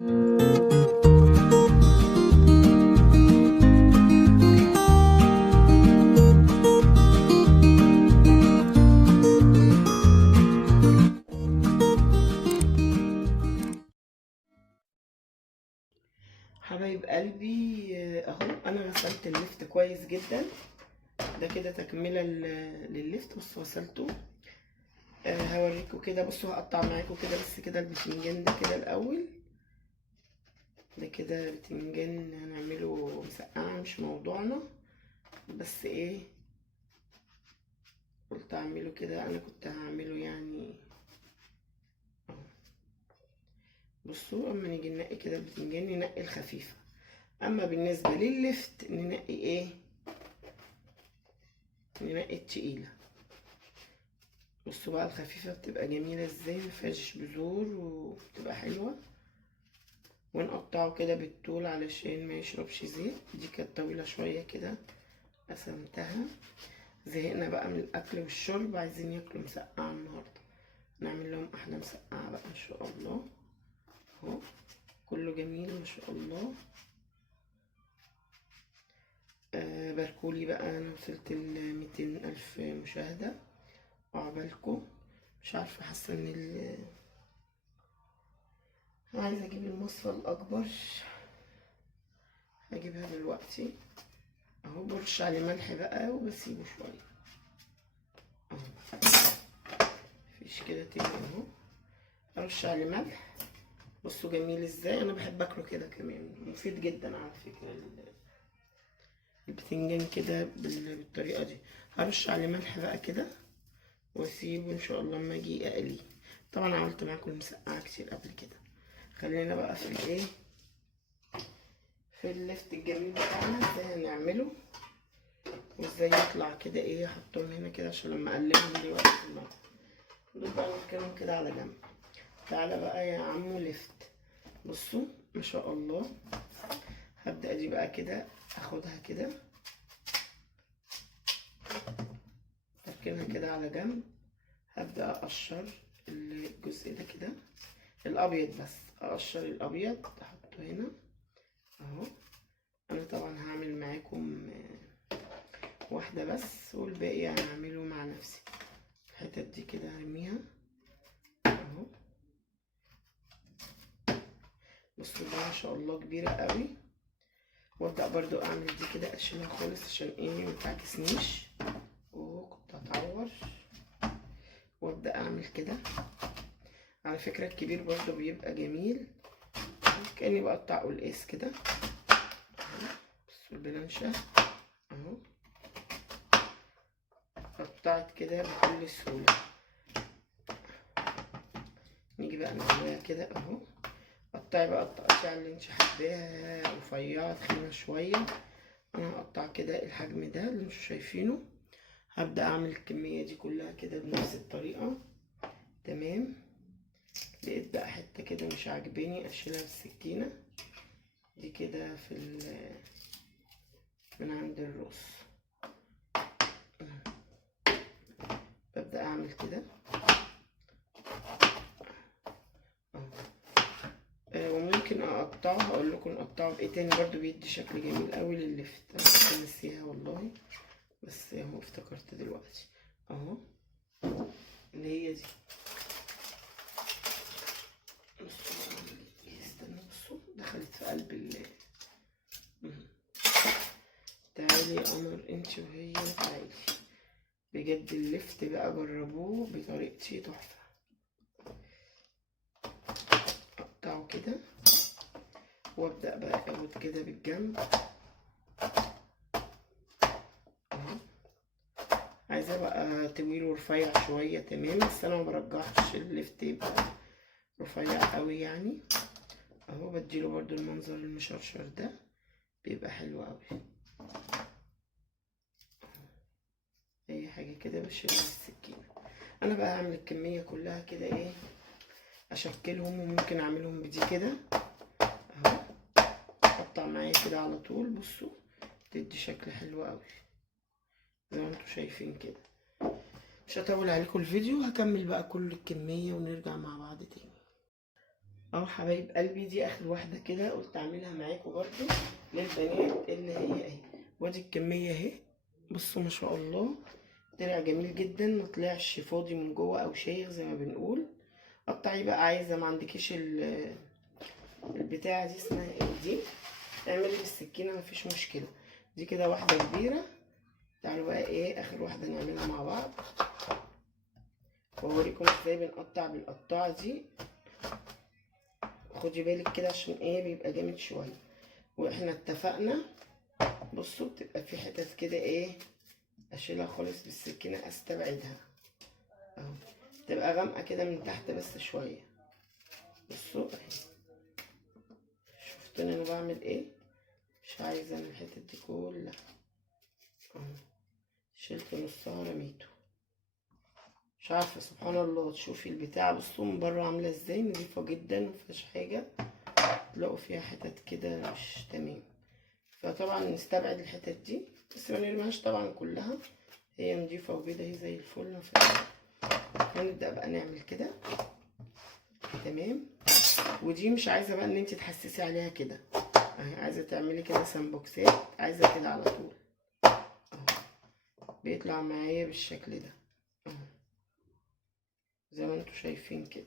حبايب قلبي، اهو انا غسلت اللفت كويس جدا. ده كده تكمله لللفت. بصوا غسلته. هوريكم كده. بصوا هقطع معاكم كده بس كده البتنجان ده كده الاول. ده كده بتنجان هنعمله مسقعه، مش موضوعنا، بس ايه قلت اعمله كده. انا كنت هعمله يعني اهو. بصوا اما نيجي ننقي كده البتنجان ننقي الخفيفه، اما بالنسبه لللفت ننقي ايه؟ ننقي التقيله. بصوا بقى الخفيفه بتبقى جميله ازاي، مفيهاش بذور وبتبقى حلوه. ونقطعه كده بالطول علشان ما يشربش زيت. دي كانت طويله شويه كده قسمتها. زهقنا بقى من الاكل والشرب، عايزين ياكلوا مسقعه النهارده. نعمل لهم احلى مسقعه بقى ان شاء الله. اهو كله جميل ما شاء الله. باركولي بقى، انا وصلت ل200,000 مشاهده عقبالكم. مش عارفه، حاسه ان عايزه اجيب المصفى الاكبر، هجيبها دلوقتي. اهو برش عليه ملح بقى وبسيبه شويه. اهو مفيش كده تاني. اهو ارش عليه ملح. بصوا جميل ازاي، انا بحب اكله كده كمان، مفيد جدا على فكره البتنجان كده بالطريقه دي. هرش عليه ملح بقى كده واسيبه ان شاء الله اما اجي اقليه. طبعا عملت معاكم المسقعه كتير قبل كده. خلينا بقى في الايه، في اللفت الجميل بتاعنا ازاي هنعمله وازاي يطلع كده. ايه احطهم هنا كده عشان لما اقلبهم دلوقتي في المطبخ. دول بقى نركنهم كده على جنب. تعالى بقى يا عمو لفت. بصوا ما شاء الله. هبدأ دي بقى كده اخدها كده اركنها كده على جنب. هبدأ اقشر الجزء ده كده الابيض، بس اقشر الابيض احطه هنا اهو. انا طبعا هعمل معاكم واحدة بس والباقي هعمله مع نفسي. الحتت دي كده هرميها اهو. بصوا ده ما شاء الله كبيرة قوي. وابدأ برضو اعمل دي كده اشيلها خالص عشان ايه متعكسنيش وكنت هتعور. وابدأ اعمل كده. على فكرة الكبير برضو بيبقى جميل، كأني بقطع قلقاس كده. بصوا البلانشة اهو قطعت كده بكل سهولة. نيجي بقى نعملها كده اهو. قطعي بقى التقطيع اللي انت حباها، رفيعة تخينة شوية. انا هقطع كده الحجم ده اللي انتوا شايفينه. هبدأ اعمل الكمية دي كلها كده بنفس الطريقة. تمام. لقيت بقى حتة كده مش عاجباني اشيلها بالسكينة دي كده من عند الراس. ببدأ اعمل كده وممكن اقطعها. اقول لكم نقطعه بايه تاني برضو بيدي شكل جميل قوي لللفت. انا كنت ناسيها والله، بس اهو افتكرت دلوقتي اهو اللي هي دي. بصوا استنى، بصوا دخلت في قلب تعالي يا قمر انت وهي، تعالي بجد اللفت بقى جربوه بطريقتي تحفه. اقطعه كده وابدا بقى اخد كده بالجنب اهو. عايزاه بقى طويل ورفيع شويه تمام، بس انا ما برجحش اللفت يبقى رفيع قوي يعني. اهو بديله برضو المنظر المشرشر ده بيبقى حلو قوي. اي حاجه كده بشيلها بالسكينه. انا بقى هعمل الكميه كلها كده ايه، اشكلهم وممكن اعملهم بدي كده اهو. اقطع معايا كده على طول. بصوا تدي شكل حلو قوي زي ما انتوا شايفين كده. مش هطول عليكم الفيديو، هكمل بقى كل الكميه ونرجع مع بعض تاني. اهو حبايب قلبي، دي اخر واحده كده قلت اعملها معاكم برضو للبنات اللي هي اهي. وادي الكميه اهي، بصوا ما شاء الله، طلع جميل جدا، ما طلعش فاضي من جوه او شايغ زي ما بنقول. قطعي بقى، عايزه ما عندكيش البتاعه دي اسمها ايه دي، اعملي بالسكينه مفيش مشكله. دي كده واحده كبيره. تعالوا بقى ايه اخر واحده نعملها مع بعض، واوريكم ازاي بنقطع بالقطاعه دي. خدي بالك كده عشان ايه بيبقى جامد شويه. واحنا اتفقنا بصوا بتبقى في حتت كده ايه اشيلها خالص بالسكينه، استبعدها اهو، تبقى غامقه كده من تحت بس شويه. بصوا اهي، شفتوني انا بعمل ايه؟ مش عايزه من الحتت دي كلها اهو، شلت نصها رميته. مش عارفه سبحان الله، تشوفي البتاعه بصوا من بره عامله ازاي، نضيفه جدا مفيهاش حاجه، تلاقوا فيها حتت كده مش تمام. فطبعا نستبعد الحتت دي، بس ما نرميهاش طبعا كلها، هي نضيفه وبيضه اهي زي الفل. هنبدا بقى نعمل كده تمام. ودي مش عايزه بقى ان انت تحسسي عليها كده اهي، عايزه تعملي كده سامبوكسات، عايزه كده على طول اهو، بيطلع معايا بالشكل ده اهو زي ما انتوا شايفين كده.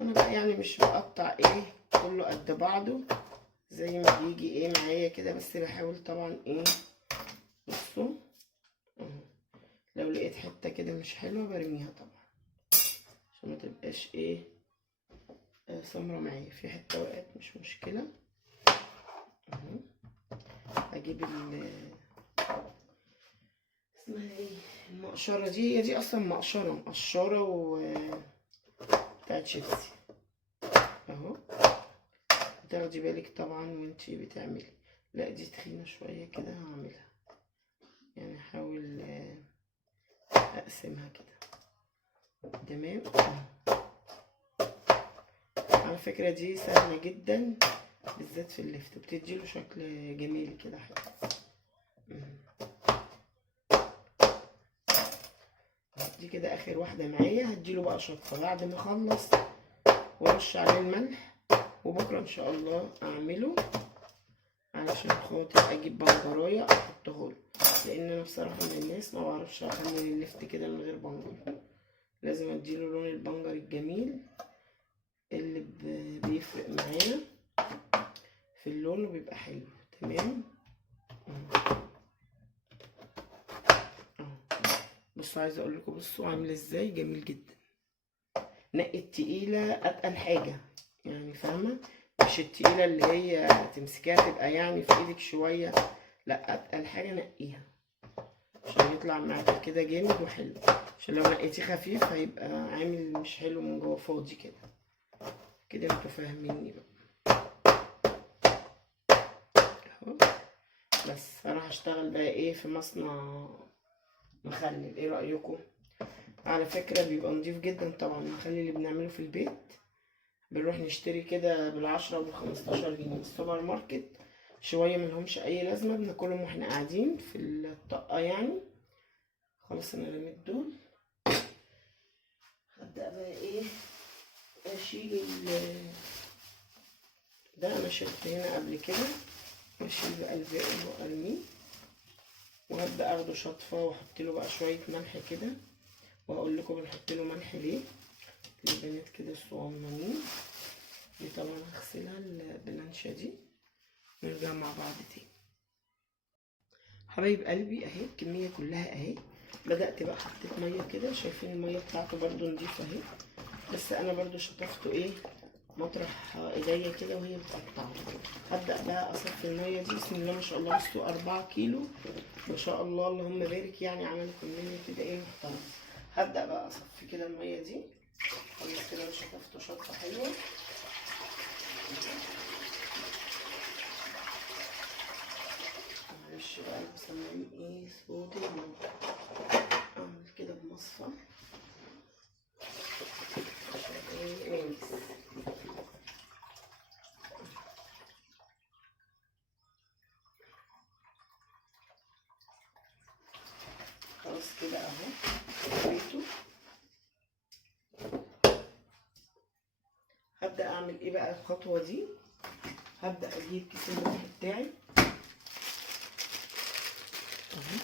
انا بقى يعني مش بقطع ايه كله قد بعضه زي ما بيجي ايه معايا كده، بس بحاول طبعا ايه بصوا اهو، لو لقيت حته كده مش حلوه برميها طبعا عشان ما تبقاش ايه سمرة معايا. في حته وقعت مش مشكله اهو. اجيب اسمها ايه المقشره دي، هي دي اصلا مقشره بتاعت شيبسي اهو. تاخدي بالك طبعا وانتي بتعملي. لا دي تخينه شويه كده، هعملها يعني احاول اقسمها كده تمام. على فكره دي سهله جدا بالذات في اللفت، بتديله شكل جميل كده حلو. دي كده اخر واحده معايا، هديله بقى شطه بعد ما اخلص وارش عليه الملح. وبكره ان شاء الله اعمله علشان خاطر اجيب بنجرايه احطه له، لان انا بصراحه من الناس ما بعرفش اعمل اللفت كده من غير بنجر، لازم اديله لون البنجر الجميل اللي بيفرق معانا في اللون وبيبقى حلو تمام. بصوا عايزه اقول لكم بصوا عامل ازاي جميل جدا. نقي التقيله اتقل حاجه يعني فاهمه، مش التقيله اللي هي تمسكيها تبقى يعني في ايدك شويه، لا اتقل حاجه نقيها عشان يطلع معاكي كده جامد وحلو. عشان لو نقيتيه خفيف هيبقى عامل مش حلو من جوه، فاضي كده كده، انتوا فاهميني بقى اهو. بس هروح اشتغل بقى ايه في مصنع مخلل، ايه رايكم؟ على فكره بيبقى نضيف جدا طبعا المخلل اللي بنعمله في البيت، بنروح نشتري كده بالعشرة وب15 جنيه من السوبر ماركت، شويه ملهمش اي لازمه، بناكلهم واحنا قاعدين في الطاقه يعني. خلاص انا رميت دول، هبدا بقى ايه اشيل ده، انا شلت هنا قبل كده، اشيل بقى الباقي وارميه، وهبدا اخده شطفه واحط له بقى شويه ملح كده، وهقول لكم بنحط له ملح ليه للبنات كده الصغننين. دي طبعا هغسلها البلانشه دي، نرجع مع بعض تاني. حبايب قلبي اهي الكميه كلها اهي، بدات بقى حطيت ميه كده، شايفين الميه بتاعته برده نضيفه اهي، بس انا برده شطفته ايه مطرح ايديا كده وهي بتقطعه. هبدا بقى اصفي الميه دي، بسم الله ما شاء الله، بصوا 4 كيلو ما شاء الله اللهم بارك، يعني عملوا كميه كده ايه محترمه. هبدا بقى اصفي كده الميه دي خلاص كده، انا شطفته شطفه حلوه. معلش بقى بسميه ايه صوتي، اعمل كده بمصفى عشان ايه ننجز. خلاص كده اهو ايه بقى الخطوه دي؟ هبدا اجيب كيس الملح بتاعي اهو،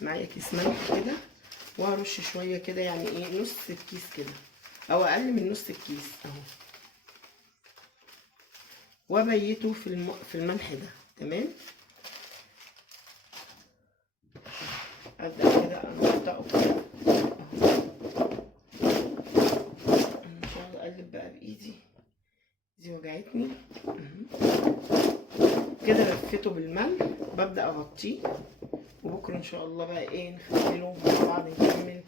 معايا كيس ملح كده، وهرش شويه كده، يعني ايه، نص الكيس كده او اقل من نص الكيس اهو، وابيته في الملح ده. تمام. ابدا كده انقطعه كده اهو، مش هقعد اقلب بقى بايدي، دي وجعتني كده. لفيته بالملح، ببدا اغطيه، وبكره ان شاء الله بقى ايه نخلله مع بعض، نكمل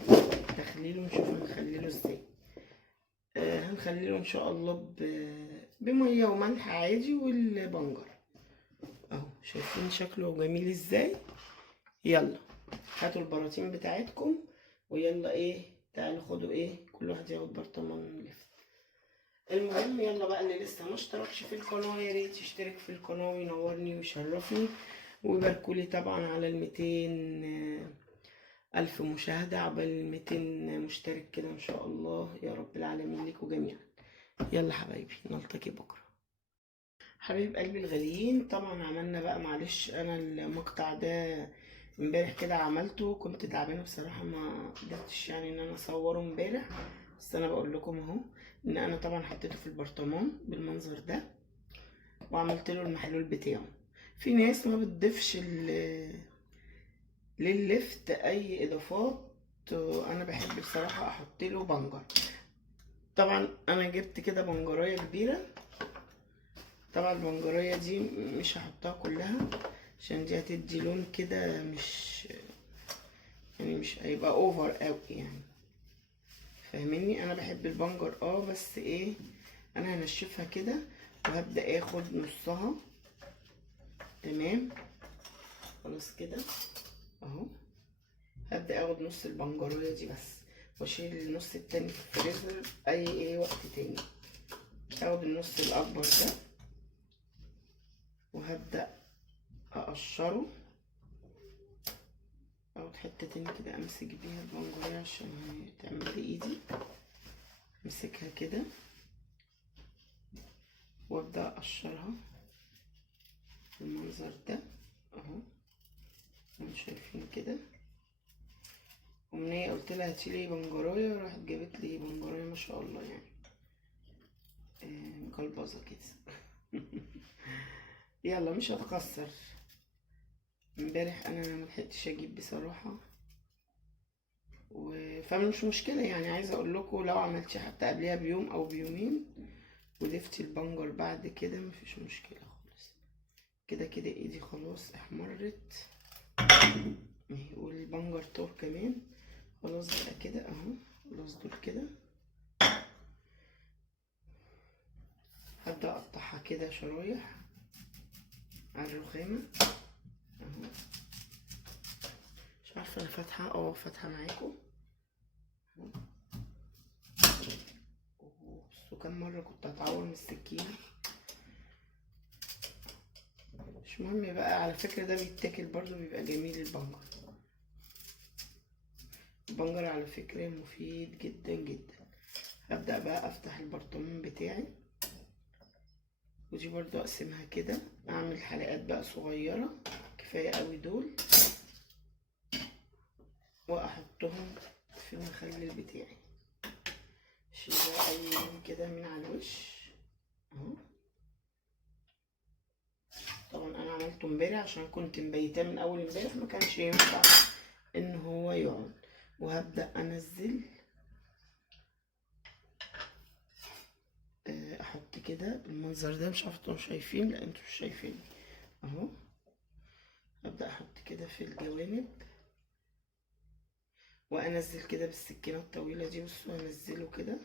تخليله ونشوف هنخلله ازاي. هنخلله ان شاء الله بميه وملح عادي، والبنجر اهو، شايفين شكله جميل ازاي. يلا هاتوا البراطين بتاعتكم، ويلا ايه تعالوا خدوا ايه، كل واحد ياخد برطمان لفت. المهم يلا بقى، اللي لسه ما اشتركش في القناه يا ريت يشترك في القناه وينورني ويشرفني، ويباركولي طبعا على 200 ألف مشاهدة، عقبال 200 مشترك كده إن شاء الله يا رب العالمين ليكوا جميعا. يلا حبايبي نلتقي بكرة. حبايب قلبي الغاليين، طبعا عملنا بقى، معلش أنا المقطع ده امبارح كده عملته، كنت تعبانة بصراحة، ما قدرتش يعني إن أنا أصوره امبارح، بس أنا بقول لكم أهو إن أنا طبعا حطيته في البرطمان بالمنظر ده، وعملت له المحلول بتاعه. في ناس ما بتضيفش لللفت اي اضافات، انا بحب بصراحه احط له بنجر. طبعا انا جبت كده بنجرايه كبيره، طبعا البنجرايه دي مش هحطها كلها عشان دي هتدي لون كده، مش يعني مش هيبقى اوفر قوي يعني، فاهميني. انا بحب البنجر بس ايه، انا هنشفها كده وهبدا اخد نصها. تمام خلاص كده اهو، هبدأ اخد نص البنجرية دي بس، واشيل النص التاني في الفريزر اي وقت تاني. اخد النص الاكبر ده وهبدأ اقشره، اخد حتة تاني كده امسك بيها البنجرية عشان تعمل لي ايدي، امسكها كده وابدأ اقشرها بالمنظر ده اهو، انتوا شايفين كده. ومنية قلت لها هاتيلي بنجرايه، راحت جابت لي بنجرايه ما شاء الله يعني، مقلبظه كده. يلا مش هتخسر، امبارح انا ملحقتش اجيب بصراحه، فمش مشكله يعني. عايزه اقول لكم لو عملتي حتى قبلها بيوم او بيومين وضفتي البنجر بعد كده مفيش مشكله خالص. كده كده ايدي خلاص احمرت والبنجر طور كمان، خلاص بقى كده اهو، خلاص دول كده. هبدأ اقطعها كده شرايح على الرخامة اهو، مش عارفة انا فاتحة فاتحة معاكم. بصوا كم مرة كنت هتعور من السكينة، مش مهم بقى. على فكرة ده بيتاكل برضو، بيبقى جميل. البنجر على فكرة مفيد جدا جدا. هبدأ بقى افتح البرطمان بتاعي، ودي برضو اقسمها كده، اعمل حلقات بقى صغيرة كفاية قوي دول، واحطهم في المخلل بتاعي. اشيل بقى اي لون كده من على الوش اهو. طبعا انا عملته امبارح عشان كنت مبيتاه من اول امبارح، ما كانش ينفع ان هو يقعد. وهبدأ انزل احط كده بالمنظر ده، مش عارفه انتوا شايفين، لا انتوا مش شايفين اهو. هبدأ احط كده في الجوانب وانزل كده بالسكينه الطويله دي، بصوا انزله كده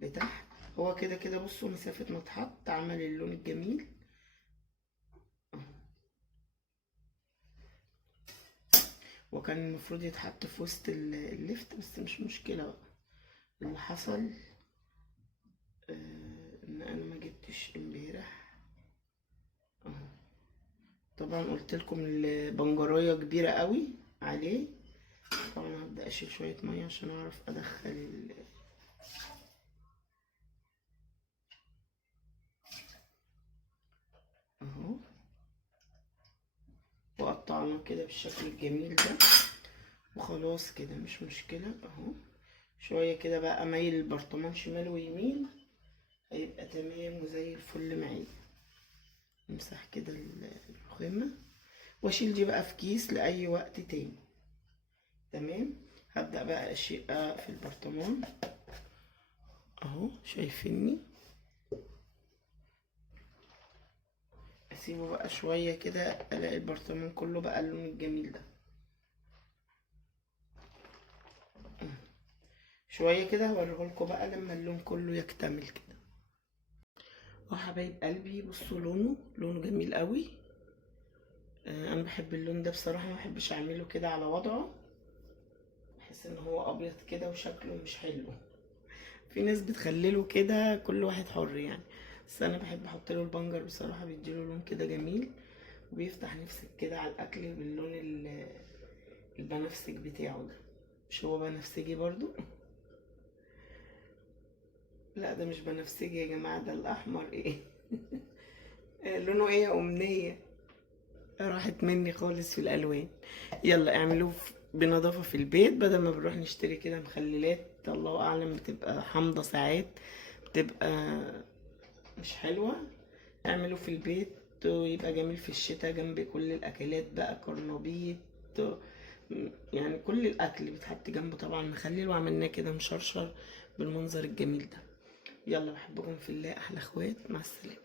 لتحت. هو كده كده بصوا مسافه ما اتحط عمل اللون الجميل اهو. وكان المفروض يتحط في وسط اللفت، بس مش مشكله بقى. اللي حصل ان انا ما جبتش امبارح اهو. طبعا قلت لكم البنجرايه كبيره قوي عليه. طبعا هبدا اشيل شويه ميه عشان اعرف ادخل الله كده بالشكل الجميل ده. وخلاص كده مش مشكلة اهو. شوية كده بقى اميل البرطمان شمال ويمين، هيبقى تمام وزي الفل معايا. امسح كده الرخامة واشيل دي بقى في كيس لأي وقت تاني. تمام. هبدأ بقى اشيء في البرطمان اهو، شايفيني. اسيبه بقى شوية كده، الاقي البرطمان كله بقى اللون الجميل ده. شوية كده هوريهولكوا بقى لما اللون كله يكتمل كده. وحبايب قلبي بصوا لونه جميل قوي. انا بحب اللون ده بصراحة، ما بحبش اعمله كده على وضعه، بحس ان هو ابيض كده وشكله مش حلو. في ناس بتخلله كده، كل واحد حر يعني، بس انا بحب احط له البنجر بصراحة، بيديله لون كده جميل وبيفتح نفسك كده على الاكل باللون البنفسج بتاعه ده. مش هو بنفسجي برضو؟ لا ده مش بنفسجي يا جماعة، ده الاحمر ايه. لونه ايه يا امنية؟ راحت مني خالص في الالوان. يلا اعملوه بنظافة في البيت، بدل ما بنروح نشتري كده مخللات الله اعلم بتبقى حامضة ساعات، بتبقى مش حلوة. اعملوه في البيت ويبقى جميل في الشتاء جنب كل الاكلات بقى، كرنبيط، يعني كل الاكل بيتحط جنبه طبعا مخلل، وعملناه كده مشرشر بالمنظر الجميل ده. يلا بحبكم في الله، احلى اخوات، مع السلامة.